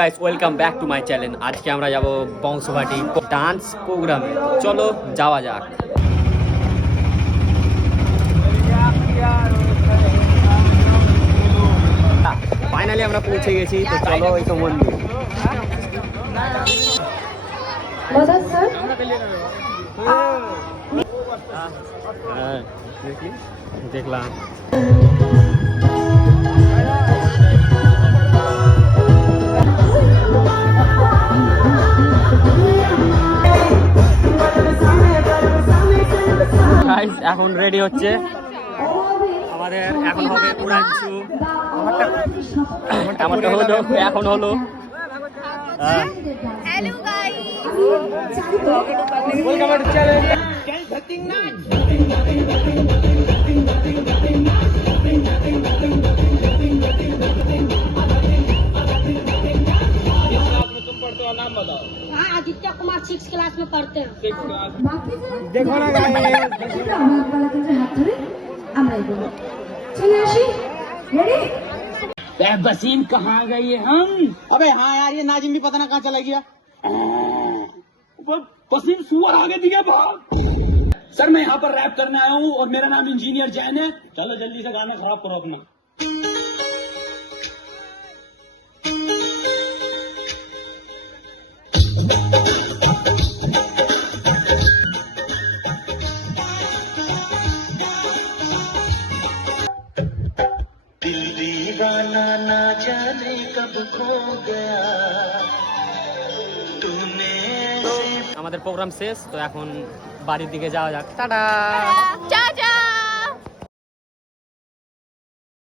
Guys, welcome back to my channel. আজকে আমরা যাব বংশবাটি ডান্স প্রোগ্রামে। চলো যাওয়া যাক। ফাইনালি আমরা পৌঁছে গেছি, তো চলো এই তো মন্দির। দেখলাম এখন রেডি হচ্ছে আমাদের। এখন হবে উড়াঞ্চু। আমারটা হলো এখন হলো हेलो गाइस नाम बताओ। हाँ आदित्य कुमार 6 क्लास में पढ़ते हैं। देखो ना वसीम कहाँ गए हम? अबे हाँ यार, ये नाजिम भी पता ना कहाँ चला गया। वसीम सुअर आगे दिया भाग। सर मैं यहाँ पर रैप करने आया हूँ और मेरा नाम इंजीनियर जैन है। चलो जल्दी से गाना खराब करो अपना। दिल दीवाना ना जाने कब खो गया तूने। আমাদের প্রোগ্রাম শেষ, তো এখন বাড়ির দিকে যাওয়া যাক। টাটা। चाचा